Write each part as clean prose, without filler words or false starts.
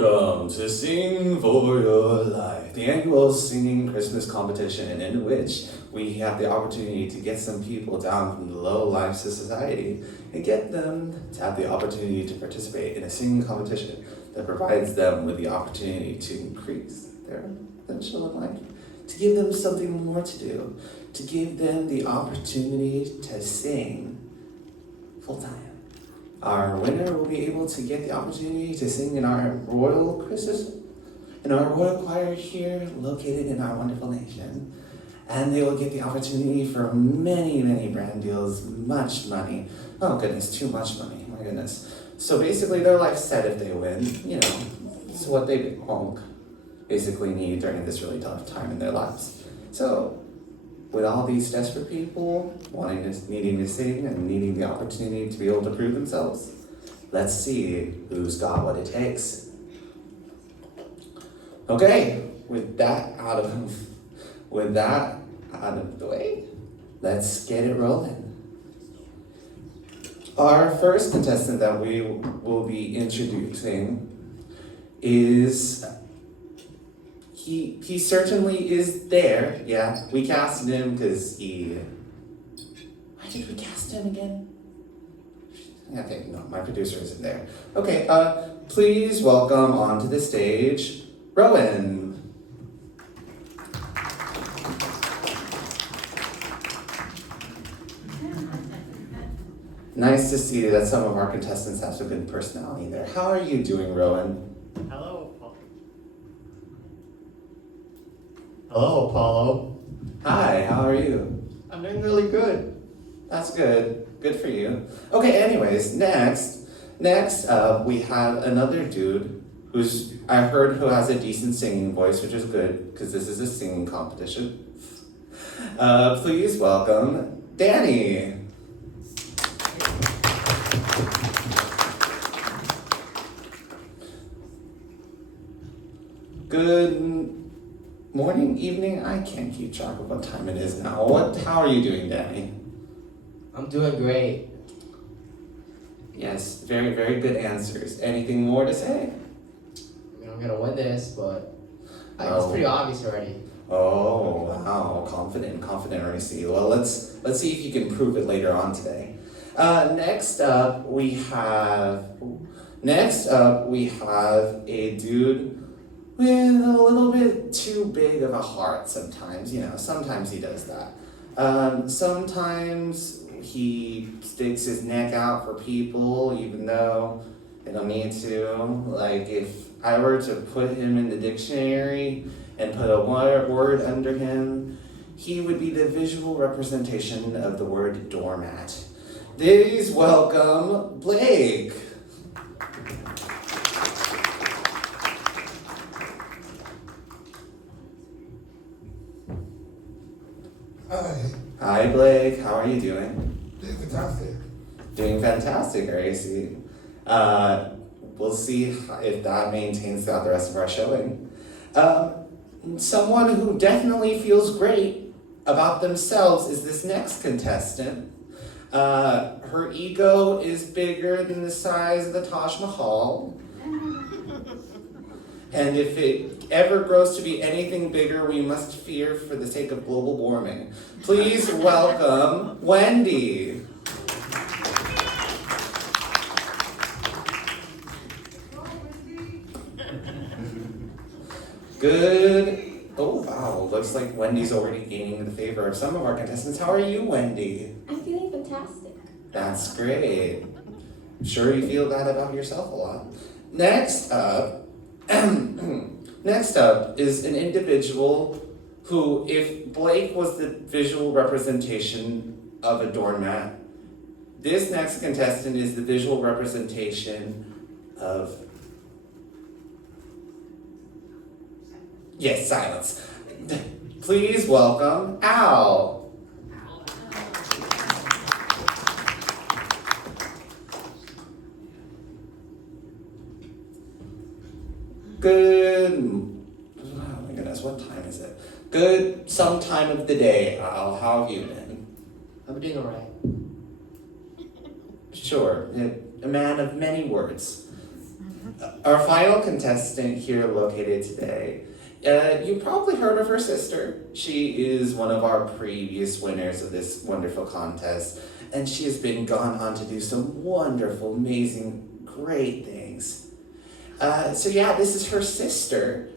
Welcome to Sing for Your Life, the annual singing Christmas competition in which we have the opportunity to get some people down from the low lives of society and get them to have the opportunity to participate in a singing competition that provides them with the opportunity to increase their potential in life, to give them something more to do, to give them the opportunity to sing full time. Our winner will be able to get the opportunity to sing in our royal choir here, located in our wonderful nation. And they will get the opportunity for many, many brand deals, much money. Oh goodness, too much money, my goodness. So basically their life's set if they win, it's what they won't basically need during this really tough time in their lives. So with all these desperate people needing to sing and needing the opportunity to be able to prove themselves, let's see who's got what it takes. Okay, with that out of the way, let's get it rolling. Our first contestant that we will be introducing is He certainly is there. Yeah, we casted him because why did we cast him again? Okay, no, my producer isn't there. Okay, please welcome onto the stage, Rowan. Nice to see that some of our contestants have some good personality there. How are you doing, Rowan? Hello, Apollo. Hi, how are you? I'm doing really good. That's good. Good for you. Okay, anyways, next up, we have another dude who has a decent singing voice, which is good, because this is a singing competition. Please welcome Danny. Good morning, evening, I can't keep track of what time it is now. How are you doing, Danny? I'm doing great. Yes, very, very good answers. Anything more to say? I mean, I'm gonna win this, but it's pretty obvious already. Oh, wow, confident Racy. Well, let's see if you can prove it later on today. Next up, we have a dude with a little bit too big of a heart sometimes. Sometimes he does that. Sometimes he sticks his neck out for people even though they don't need to. Like if I were to put him in the dictionary and put a word under him, he would be the visual representation of the word doormat. Please welcome Blake. Hi Blake, how are you doing? Doing fantastic. Doing fantastic, Racy. We'll see if that maintains throughout the rest of our showing. Someone who definitely feels great about themselves is this next contestant. Her ego is bigger than the size of the Taj Mahal. And if it ever grows to be anything bigger, we must fear for the sake of global warming. Please welcome Wendy. Good. Oh wow, looks like Wendy's already gaining the favor of some of our contestants. How are you, Wendy? I'm feeling fantastic. That's great. I'm sure you feel that about yourself a lot. Next up is an individual who, if Blake was the visual representation of a doormat, this next contestant is the visual representation of... Yes, silence. Please welcome Al. Good, oh my goodness, what time is it? Good some time of the day, Al. How have you been? I'm doing alright. Sure, a man of many words. Our final contestant here located today. You probably heard of her sister. She is one of our previous winners of this wonderful contest, and she has been gone on to do some wonderful, amazing, great things. So yeah, this is her sister.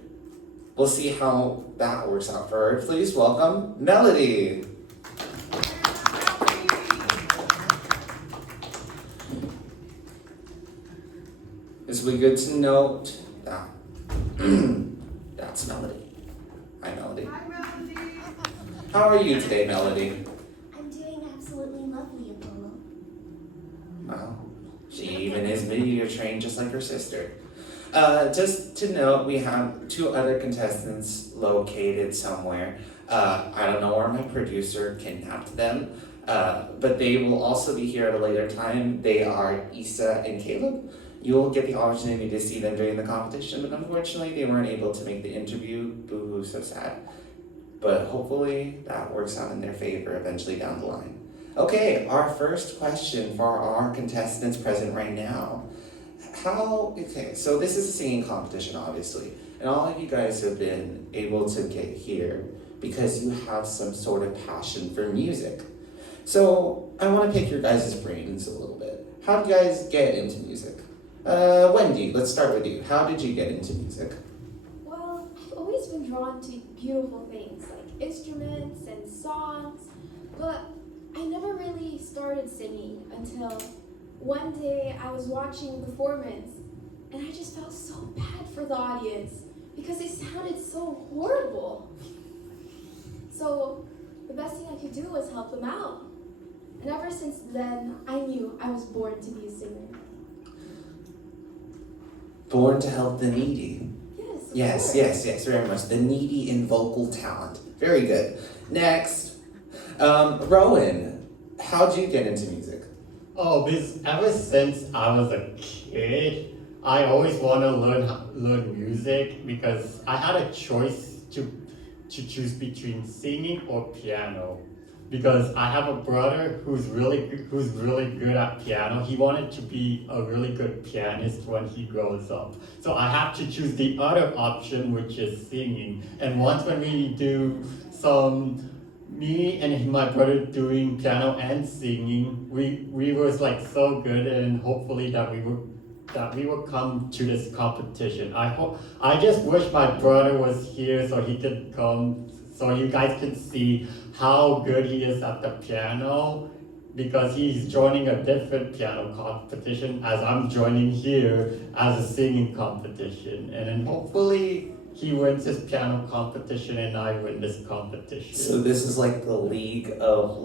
We'll see how that works out for her. Please welcome Melody. It's really good to note that that's Melody. Hi, Melody. Hi, Wendy. How are you today, Melody? I'm doing absolutely lovely, Apollo. Well, she even is meteor trained just like her sister. Just to note, we have two other contestants located somewhere. I don't know where my producer kidnapped them, but they will also be here at a later time. They are Issa and Caleb. You will get the opportunity to see them during the competition, but unfortunately they weren't able to make the interview. Boo-hoo, so sad. But hopefully that works out in their favor eventually down the line. Okay, our first question for our contestants present right now. Okay, so this is a singing competition, obviously, and all of you guys have been able to get here because you have some sort of passion for music. So I want to pick your guys' brains a little bit. How did you guys get into music? Wendy, let's start with you. How did you get into music? Well, I've always been drawn to beautiful things like instruments and songs, but I never really started singing until one day I was watching the performance and I just felt so bad for the audience because it sounded so horrible. So the best thing I could do was help them out. And ever since then, I knew I was born to be a singer. Born to help the needy. Yes. Yes, very much. The needy in vocal talent. Very good. Next, Rowan, how'd you get into music? Oh, because ever since I was a kid, I always want to learn music because I had a choice to choose between singing or piano. Because I have a brother who's really good at piano. He wanted to be a really good pianist when he grows up. So I have to choose the other option, which is singing. And once when we do me and my brother doing piano and singing, we was like so good, and hopefully that we will come to this competition. I just wish my brother was here so he could come, so you guys can see how good he is at the piano, because he's joining a different piano competition as I'm joining here as a singing competition. And then hopefully he wins his piano competition and I win this competition. So this is like the league of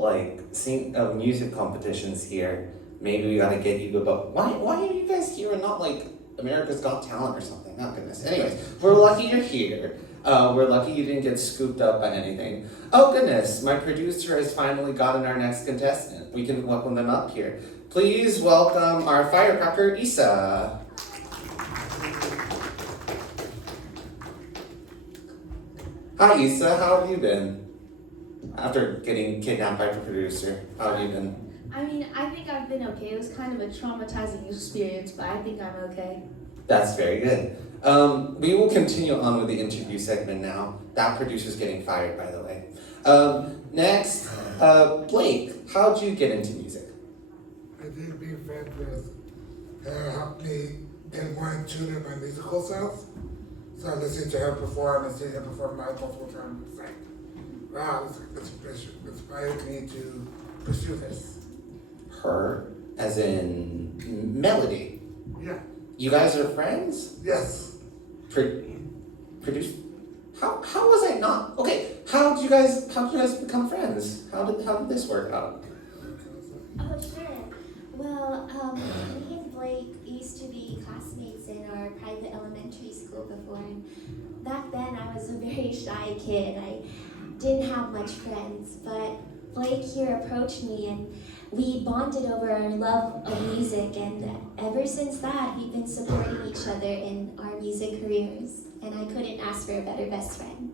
music competitions here. Maybe we gotta get you about why are you guys here and not like America's Got Talent or something? Oh goodness. Anyways, we're lucky you're here. We're lucky you didn't get scooped up by anything. Oh goodness, my producer has finally gotten our next contestant. We can welcome them up here. Please welcome our firecracker, Issa. Hi Issa, how have you been? After getting kidnapped by the producer, how have you been? I mean, I think I've been okay. It was kind of a traumatizing experience, but I think I'm okay. That's very good. We will continue on with the interview segment now. That producer's getting fired, by the way. Next, Blake, how'd you get into music? I think being friends with her helped me get more in tune with my musical self. So listening to her perform and seeing her perform live multiple times, it's like, wow, this inspired me to pursue this. Her, as in Melody. Yeah. You guys are friends? Yes. Produce? How was I not? Okay, how did you guys become friends? How did this work out? Oh, sure. Well, me and Blake used to be classmates in our private elementary school before. And back then, I was a very shy kid. I didn't have much friends, but Blake here approached me and we bonded over our love of music, and ever since that, we've been supporting each other in our music careers, and I couldn't ask for a better best friend.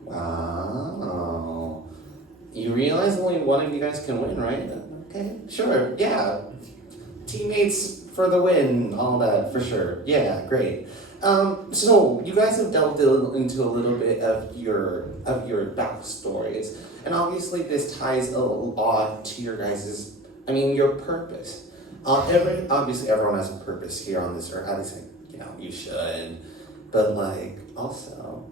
Wow. You realize only one of you guys can win, right? Okay, sure, yeah. Teammates for the win, all that, for sure. Yeah, great. So you guys have delved into a little bit of your backstories, and obviously this ties a lot to your guys', your purpose. Obviously everyone has a purpose here on this earth, at least, you should, but also,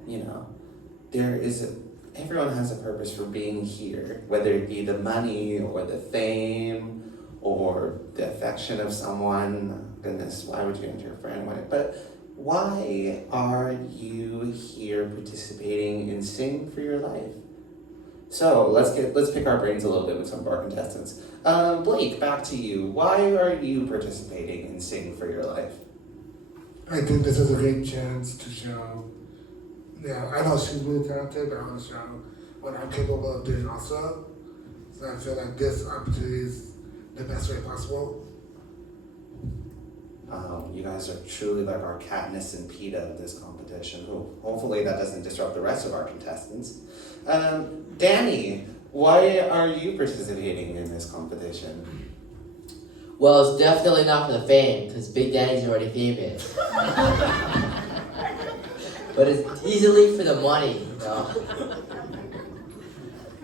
everyone has a purpose for being here, whether it be the money or the fame or the affection of someone. Goodness, why would you enter a friend? But why are you here participating in Sing for Your Life? So let's pick our brains a little bit with some of our contestants. Blake, back to you. Why are you participating in Sing for Your Life? I think this is a great chance to show. I know she's really talented, but I want to show what I'm capable of doing also. So I feel like this opportunity is the best way possible. You guys are truly like our Katniss and Peeta of this competition. Hopefully that doesn't disrupt the rest of our contestants. Danny, why are you participating in this competition? Well, it's definitely not for the fame, because Big Daddy's already famous. But it's easily for the money,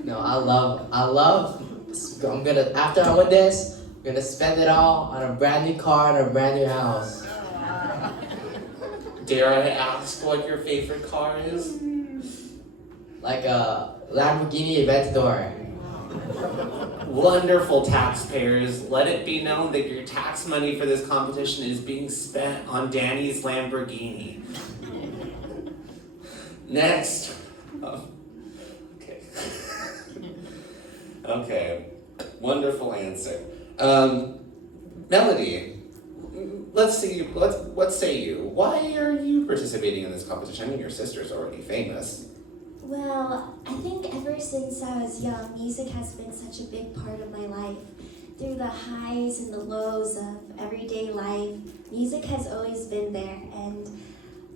No, after I win this, I'm gonna spend it all on a brand new car and a brand new house. Dare I ask what your favorite car is? Like a Lamborghini Aventador. Wonderful taxpayers, let it be known that your tax money for this competition is being spent on Danny's Lamborghini. Next. Okay. Okay. Wonderful answer. Melody, what say you? Why are you participating in this competition? Your sister's already famous. Well, I think ever since I was young, music has been such a big part of my life. Through the highs and the lows of everyday life, music has always been there, and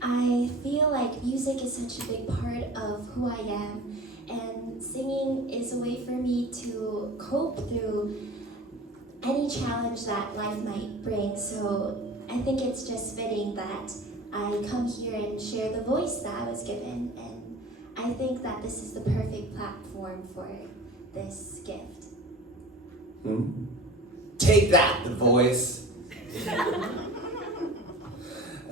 I feel like music is such a big part of who I am, and singing is a way for me to cope through any challenge that life might bring. So I think it's just fitting that I come here and share the voice that I was given, and I think that this is the perfect platform for this gift. Take that, The Voice.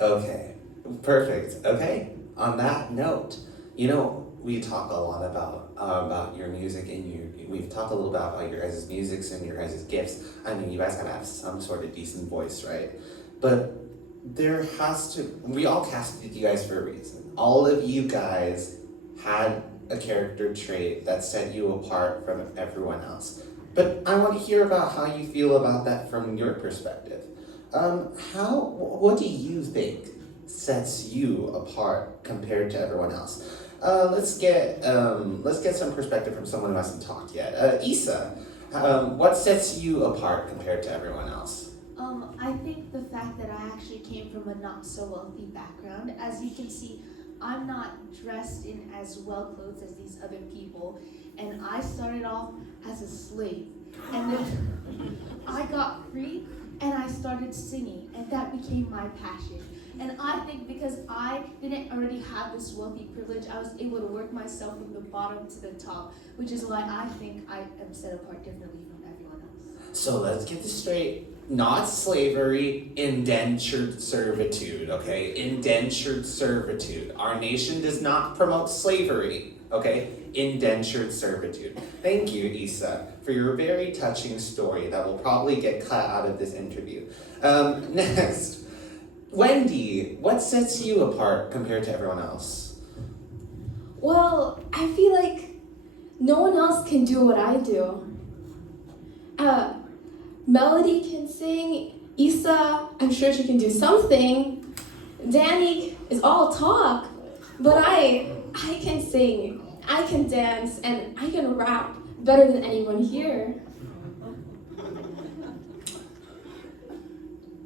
Okay, perfect. Okay, on that note, we talk a lot about your music, and we've talked a little bit about your guys' musics and your guys' gifts. You guys gotta have some sort of decent voice, right? But we all casted you guys for a reason. All of you guys had a character trait that set you apart from everyone else. But I want to hear about how you feel about that from your perspective. What do you think sets you apart compared to everyone else? Let's get some perspective from someone who hasn't talked yet. Isa, what sets you apart compared to everyone else? I think the fact that I actually came from a not so wealthy background. As you can see, I'm not dressed in as well clothes as these other people, and I started off as a slave, and then I got free and I started singing, and that became my passion. And I think because I didn't already have this wealthy privilege, I was able to work myself from the bottom to the top, which is why I think I am set apart differently from everyone else. So let's get this straight. Not slavery, indentured servitude, okay? Indentured servitude. Our nation does not promote slavery, okay? Indentured servitude. Thank you, Isa, for your very touching story that will probably get cut out of this interview. Next, Wendy, what sets you apart compared to everyone else? Well, I feel like no one else can do what I do. Melody can sing. Isa, I'm sure she can do something. Danny is all talk, but I can sing, I can dance, and I can rap better than anyone here.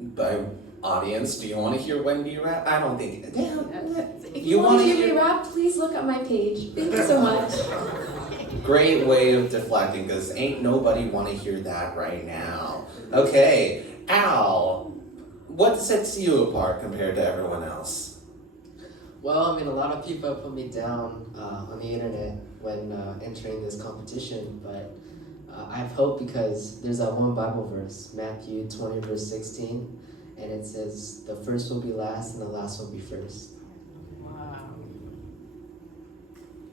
By audience, do you want to hear Wendy rap? I don't think. If you want to hear me rap, please look at my page. Thank you so much. Great way of deflecting, because ain't nobody want to hear that right now. Okay, Al, what sets you apart compared to everyone else? Well, I mean, a lot of people put me down on the internet when entering this competition, but I have hope because there's that one Bible verse, Matthew 20, verse 16, and it says, the first will be last and the last will be first.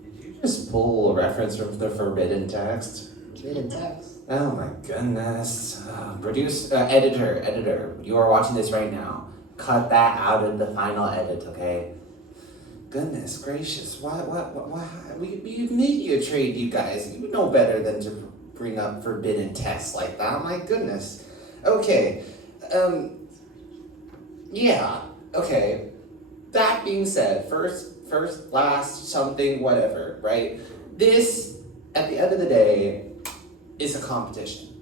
Did you just pull a reference from the forbidden text? Forbidden text. Oh my goodness. Editor, you are watching this right now. Cut that out of the final edit, okay? Goodness gracious, why, we media trade, you guys. You know better than to bring up forbidden texts like that, my goodness. Okay, yeah, okay. That being said, first, last, something, whatever, right? This, at the end of the day, is a competition.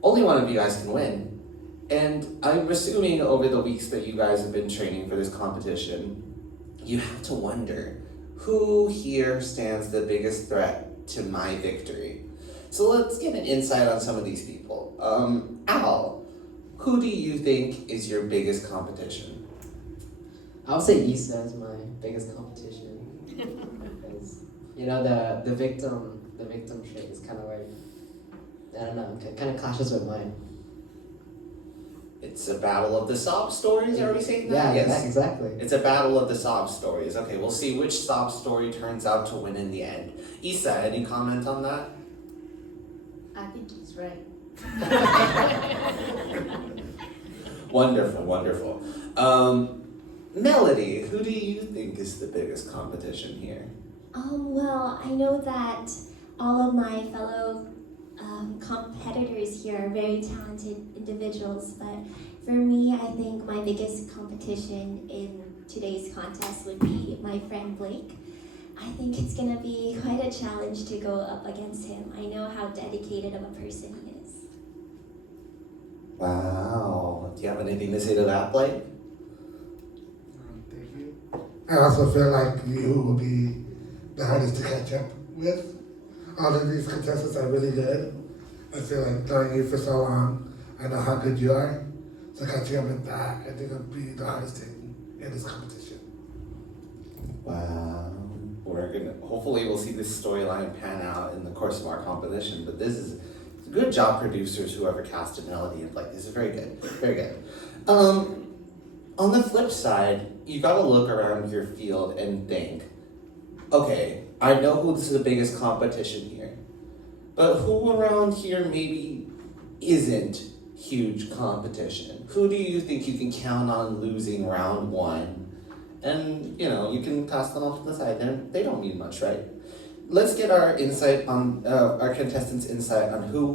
Only one of you guys can win. And I'm assuming over the weeks that you guys have been training for this competition, you have to wonder, who here stands the biggest threat to my victory? So let's get an insight on some of these people. Al, who do you think is your biggest competition? I would say Issa is my biggest competition. Because, you know, the victim trait is kind of like, I don't know, kind of clashes with mine. It's a battle of the sob stories, are we saying that? Yeah, Yes. exactly. It's a battle of the sob stories. Okay, we'll see which sob story turns out to win in the end. Issa, any comment on that? I think he's right. Wonderful. Melody, who do you think is the biggest competition here? Well, I know that all of my fellow competitors here are very talented individuals, but for me, I think my biggest competition in today's contest would be my friend Blake. I think it's gonna be quite a challenge to go up against him. I know how dedicated of a person he is. Wow. Do you have anything to say to that, Blake? Thank you. I also feel like you will be the hardest to catch up with. All of these contestants are really good. I feel like knowing you for so long, I know how good you are. So catching up with that, I think it'll be the hardest thing in this competition. Wow. Hopefully we'll see this storyline pan out in the course of our competition, but this is good job, producers, whoever casted Melody and Blake. This is very good, very good. On the flip side, you gotta look around your field and think, okay, I know who's the biggest competition here, but who around here maybe isn't huge competition? Who do you think you can count on losing round one? And, you know, you can pass them off to the side. They don't mean much, right? Let's get our insight on, our contestants' insight on who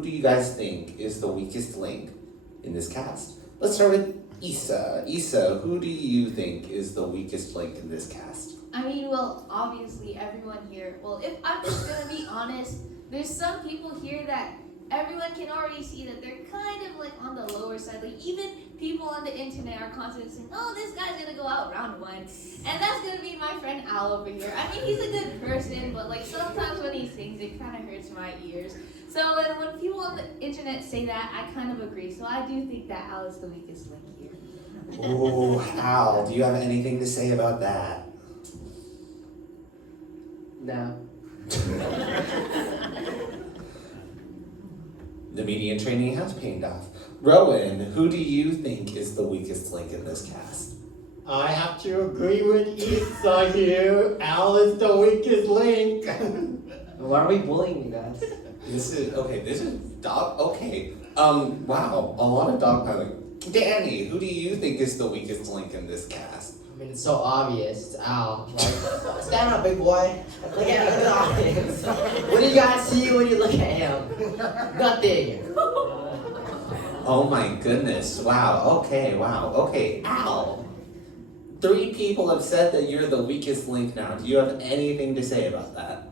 do you guys think is the weakest link in this cast? Let's start with Issa. Issa, who do you think is the weakest link in this cast? I mean, well, obviously everyone here, well, if I'm just gonna be honest, there's some people here that everyone can already see that they're kind of like on the lower side. Like even people on the internet are constantly saying, oh, this guy's gonna go out round one. And that's gonna be my friend Al over here. I mean, he's a good person, but like sometimes when he sings, it kind of hurts my ears. So when people on the internet say that, I kind of agree. So I do think that Al is the weakest link here. Ooh, Al, do you have anything to say about that? No. The media training has paid off. Rowan, who do you think is the weakest link in this cast? I have to agree with Issa here. Al is the weakest link. Why are we bullying you guys? This is dog. Okay. Wow, a lot of dogpiling. Danny, who do you think is the weakest link in this cast? I mean, it's so obvious. It's Al. Like, stand up, big boy. Look at the audience. What do you guys see when you look at him? Nothing. Oh my goodness. Wow. Okay. Al. 3 people have said that you're the weakest link now. Do you have anything to say about that?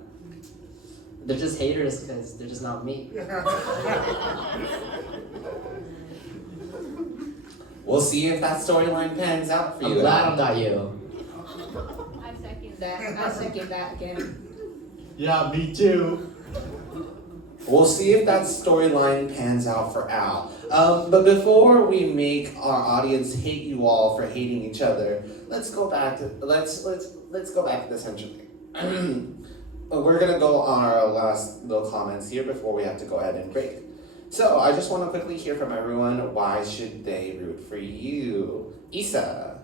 They're just haters because they're just not me. We'll see if that storyline pans out for you. I'm glad I'm not you. I second that again. Yeah, me too. We'll see if that storyline pans out for Al. But before we make our audience hate you all for hating each other, let's go back to the center. We're gonna go on our last little comments here before we have to go ahead and break. So I just want to quickly hear from everyone. Why should they root for you, Isa?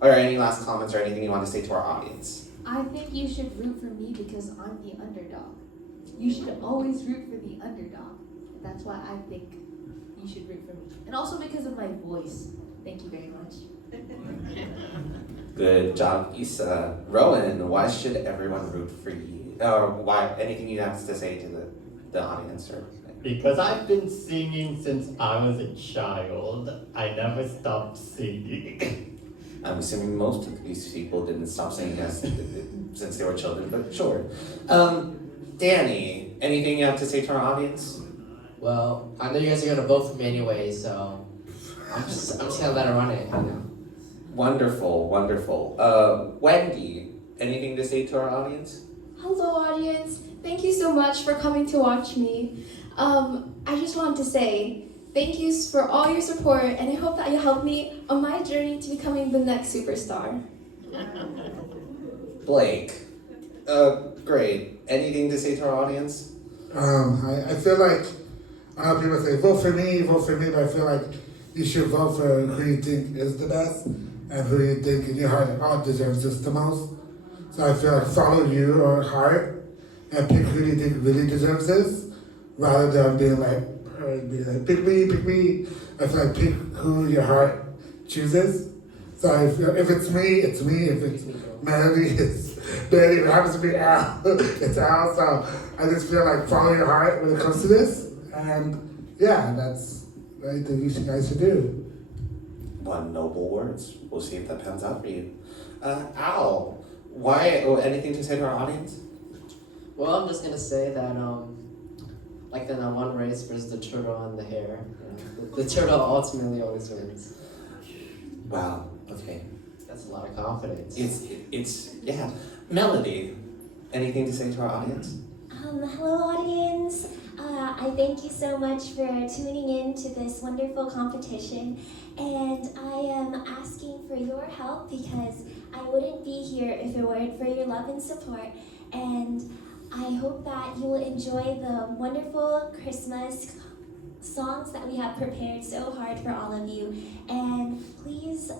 Or any last comments or anything you want to say to our audience? I think you should root for me because I'm the underdog. You should always root for the underdog. That's why I think you should root for me. And also because of my voice. Thank you very much. Good job, Isa. Rowan, why should everyone root for you? Or why? Anything you have to say to the audience? Or Because I've been singing since I was a child. I never stopped singing. I'm assuming most of these people didn't stop singing since they were children, but sure. Danny, anything you have to say to our audience? Well, I know you guys are gonna vote for me anyway, so I'm just gonna let her run it, you know. Wonderful, wonderful. Wendy, anything to say to our audience? Hello, audience. Thank you so much for coming to watch me. I just wanted to say thank you for all your support, and I hope that you help me on my journey to becoming the next superstar. Blake, great. Anything to say to our audience? I feel like people say vote for me, but I feel like you should vote for who you think is the best and who you think in your heart deserves this the most. So I feel like follow your heart and pick who you think really deserves this, rather than being like pick me. I feel like pick who your heart chooses. So I feel if it's me, it's me. If it's Melody, it's Betty. If it happens to be Al, it's Al. So I just feel like follow your heart when it comes to this. And yeah, that's what I think you guys should do. One noble words. We'll see if that pans out for you. Al, why? Anything to say to our audience? Well, I'm just gonna say that like the one race versus the turtle and the hare. You know, the turtle ultimately always wins. Wow. Okay. That's a lot of confidence. It's yeah. Melody, anything to say to our audience? Hello, audience. I thank you so much for tuning in to this wonderful competition, and I am asking for your help because I wouldn't be here if it weren't for your love and support, and I hope that you will enjoy the wonderful Christmas songs that we have prepared so hard for all of you, and please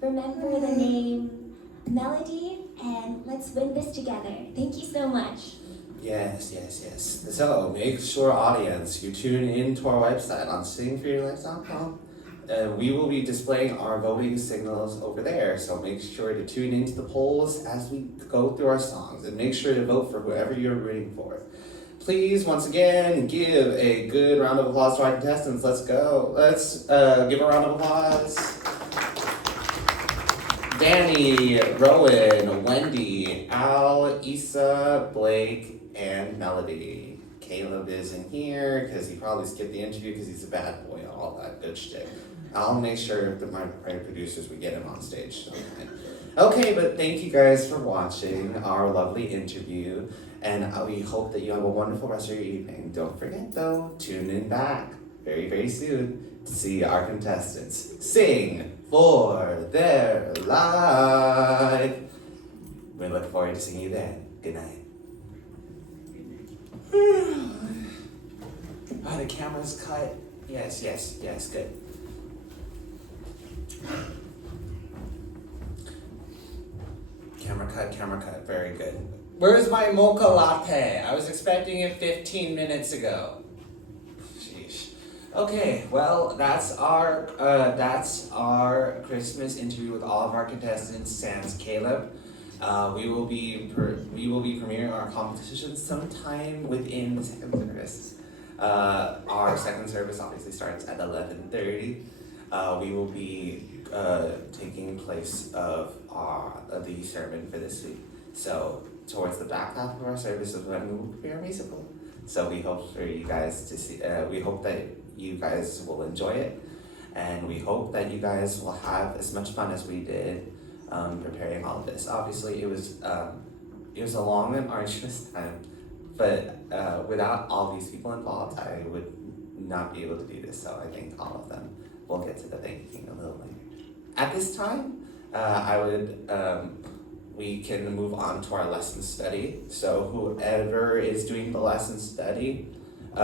remember the name Melody, and let's win this together. Thank you so much. Yes. So make sure, audience, you tune in to our website on singforyourlife.com. We will be displaying our voting signals over there, so make sure to tune into the polls as we go through our songs, and make sure to vote for whoever you're rooting for. Please, once again, give a good round of applause to our contestants. Let's go. Let's give a round of applause. Danny, Rowan, Wendy, Al, Isa, Blake, and Melody. Caleb isn't here because he probably skipped the interview because he's a bad boy and all that good shit. I'll make sure that my producers we get him on stage. Okay, but thank you guys for watching our lovely interview, and we hope that you have a wonderful rest of your evening. Don't forget though, tune in back very, very soon to see our contestants sing for their life. We look forward to seeing you there. Good night. The camera's cut. Yes, good. Camera cut, very good. Where's my mocha latte? I was expecting it 15 minutes ago. Sheesh. Okay, well, that's our Christmas interview with all of our contestants, sans Caleb. We will be premiering our competition sometime within the second service. Our second service obviously starts at 11:30. We will be taking place of the sermon for this week. So towards the back half of our service is when we will prepare our musical. So we hope for you guys to see. We hope that you guys will enjoy it, and we hope that you guys will have as much fun as we did preparing all of this. Obviously, it was a long and arduous time But without all these people involved, I would not be able to do this. So I think all of them. We'll get to the thanking a little later. At this time, we can move on to our lesson study. So whoever is doing the lesson study,